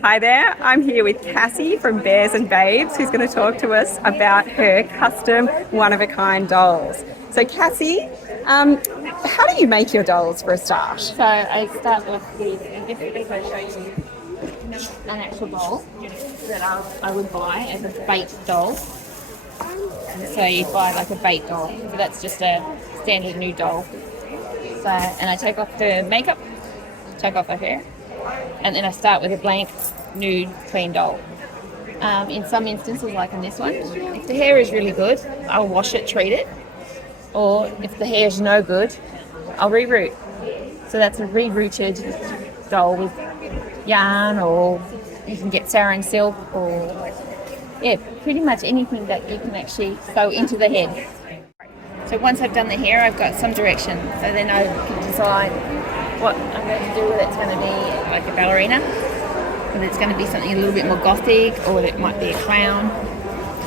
Hi there, I'm here with Cassie from Bears and Babes, who's going to talk to us about her custom one-of-a-kind dolls. So Cassie, how do you make your dolls for a start? So I start with if I show you an actual doll that I would buy as a bait doll. So you buy like a bait doll. So that's just a standard nude doll. So and I take off her makeup, take off her hair, and then I start with a blank nude clean doll. In some instances, like in this one, if the hair is really good, I'll wash it, treat it. Or if the hair is no good, I'll reroot. So that's a rerouted doll with yarn, or you can get sarin silk, or yeah, pretty much anything that you can actually sew into the head. So once I've done the hair, I've got some direction. So then I can decide what I'm going to do, whether it's going to be like a ballerina, whether it's going to be something a little bit more gothic, or whether it might be a clown,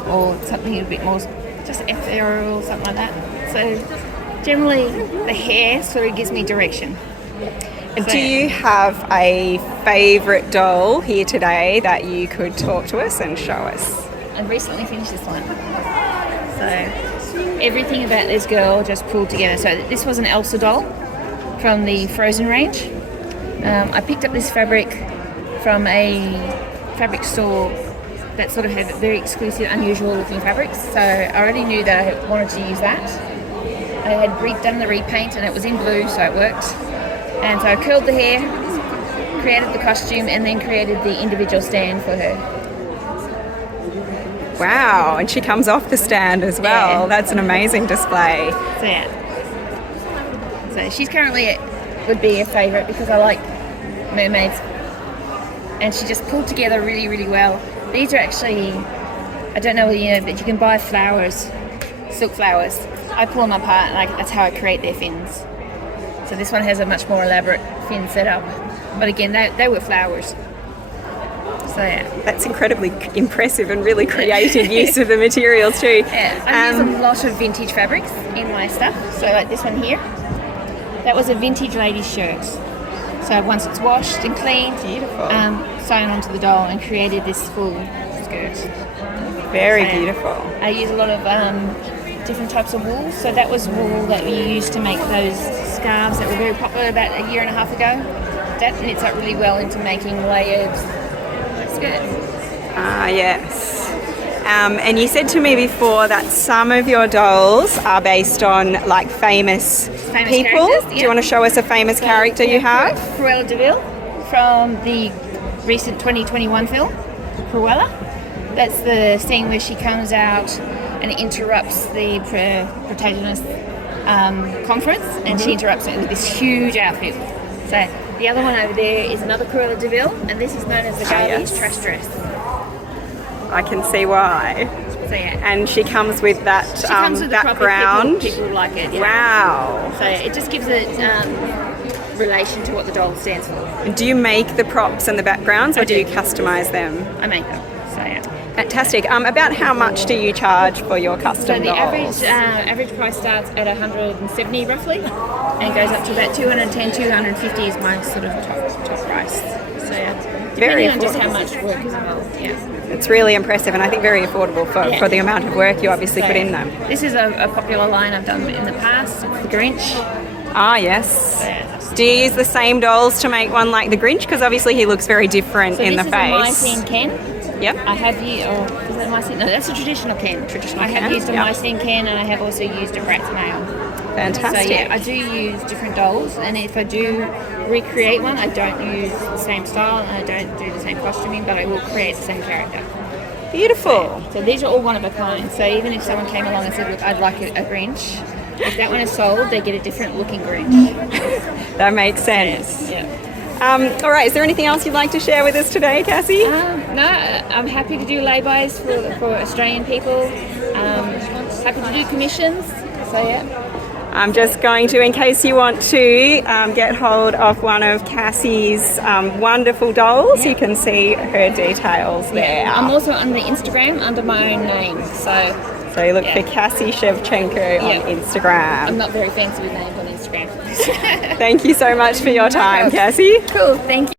or something a bit more just ethereal, something like that. So generally the hair sort of gives me direction. Do you have a favourite doll here today that you could talk to us and show us? I've recently finished this one. So everything about this girl just pulled together. So this was an Elsa doll from the Frozen range. I picked up this fabric from a fabric store that sort of had very exclusive, unusual looking fabrics. So I already knew that I wanted to use that. I had done the repaint and it was in blue, so it worked. And so I curled the hair, created the costume, and then created the individual stand for her. Wow, and she comes off the stand as well. Yeah. That's an amazing display. So yeah. So she's currently would be a favourite because I like mermaids. And she just pulled together really, really well. These are actually, I don't know whether you know, but you can buy flowers, silk flowers. I pull them apart and that's how I create their fins. So this one has a much more elaborate fin setup. But again, they were flowers. So yeah. That's incredibly impressive and really creative use of the materials too. Yeah, I use a lot of vintage fabrics in my stuff. So like this one here, that was a vintage lady's shirt. So once it's washed and cleaned, beautiful. Sewn onto the doll and created this full skirt. Very beautiful. I use a lot of different types of wool. So that was wool that we used to make those scarves that were very popular about a year and a half ago. That knits up really well into making layered skirts. Ah, yes. And you said to me before that some of your dolls are based on like famous people. Characters, yeah. Do you want to show us a famous character you have? Cruella de Vil from the recent 2021 film, Cruella. That's the scene where she comes out and interrupts the protagonist's conference, and she interrupts it with this huge outfit. So the other one over there is another Cruella de Vil, and this is known as the Barbies trash dress. I can see why. So yeah. And she comes with that Comes with background. People like it. Yeah. Wow. So it just gives it relation to what the doll stands for. And do you make the props and the backgrounds, or do you customize them? I make them. So yeah. Fantastic. About how much do you charge for your custom So the dolls? average price starts at 170 roughly, and goes up to about 210, 250 is my sort of top price. So yeah. Very Depending on just affordable. how much work is involved. Yeah. It's really impressive, and I think very affordable for the amount of work you obviously put in them. This is a popular line I've done in the past. It's the Grinch. Ah, yes. So, yeah. Do you use the same dolls to make one like the Grinch? Because obviously he looks very different in the face. This is a Mycene Ken. Yep. I have used, is that Mycene? No, that's a traditional Ken. I have used a Mycene Ken, and I have also used a Bratz male. Fantastic. So yeah, I do use different dolls, and if I do recreate one, I don't use the same style and I don't do the same costuming, but I will create the same character. Beautiful. So these are all one of a kind. So even if someone came along and said, look, I'd like a Grinch, if that one is sold, they get a different looking Grinch. That makes sense. Yeah. All right, is there anything else you'd like to share with us today, Cassie? No, I'm happy to do lay-bys for Australian people. Happy to do commissions. So yeah. I'm just going to, in case you want to get hold of one of Cassie's wonderful dolls, you can see her details there. I'm also on the Instagram under my own name. So you look for Cassie Shevchenko on Instagram. I'm not very fancy with names on Instagram. Thank you so much for your time, Cassie. Cool, thank you.